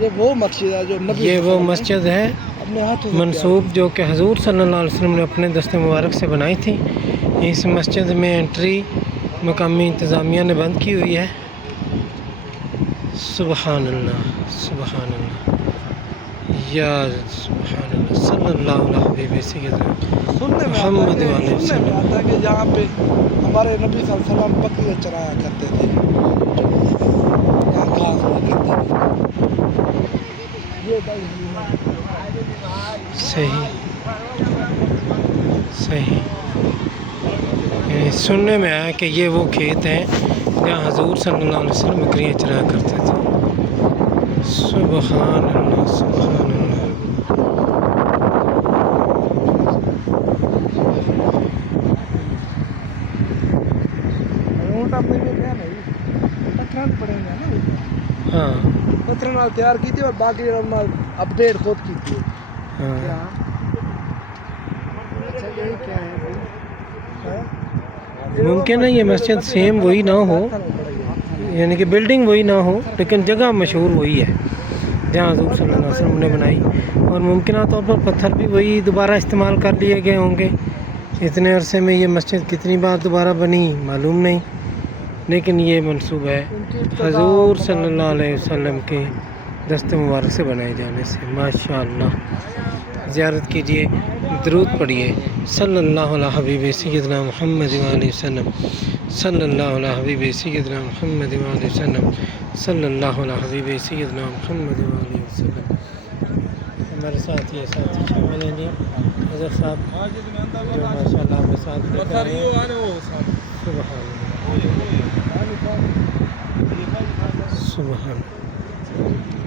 یہ وہ مسجد ہے جو یہ وہ مسجد ہے اپنے ہاتھوں منسوب جو کہ حضور صلی اللہ علیہ وسلم نے اپنے دست مبارک سے بنائی تھی۔ اس مسجد میں انٹری مقامی انتظامیہ نے بند کی ہوئی ہے۔ سبحان اللہ سبحان اللہ یا سبحان اللہ صلی اللہ علیہ حبیب سیدنا محمد علیہ سننے میں آتا ہے کہ یہاں پہ ہمارے نبی صلی اللہ علیہ وسلم بکریاں چرایا کرتے تھے، یہاں گھاس لگے تھے۔ صحیح صحیح سننے میں آیا کہ یہ وہ کھیت ہیں جہاں حضور صلی اللہ علیہ وسلم بکریاں چرایا کرتے تھے۔ سبحان اللہ سبحان اللہ۔ اونٹ اپنے میں کیا نہیں پتھراں پڑے گا نا، ہاں پتھراں نال تیار کی تھی اور باقی اپڈیٹ خود کی تھی۔ ہاں اچھا یہ کیا ہے ممکن ہے یہ مسجد سیم وہی نہ ہو، یعنی کہ بلڈنگ وہی نہ ہو لیکن جگہ مشہور وہی ہے جہاں حضور صلی اللہ علیہ وسلم نے بنائی، اور ممکنہ طور پر پتھر بھی وہی دوبارہ استعمال کر لیے گئے ہوں گے۔ اتنے عرصے میں یہ مسجد کتنی بار دوبارہ بنی معلوم نہیں، لیکن یہ منسوب ہے حضور صلی اللہ علیہ وسلم کے دست مبارک سے بنائے جانے سے۔ ماشاءاللہ زیارت کیجئے، درود پڑھیے صلی اللہ علیہ حبیب سیدنا محمد علیہ وسلم، صلی اللہ علیہ حبیب سیدنا محمد علیہ وسلم، صلی اللہ علیہ حبیب سیدنا محمد علیہ وسلم۔ ہمارے ساتھ یہ ساتھی شامل ہیں جی حضرت صاحب جو ماشاءاللہ ہمیں ساتھ لے کر آئے ہیں۔ سبحان اللہ سبحان اللہ۔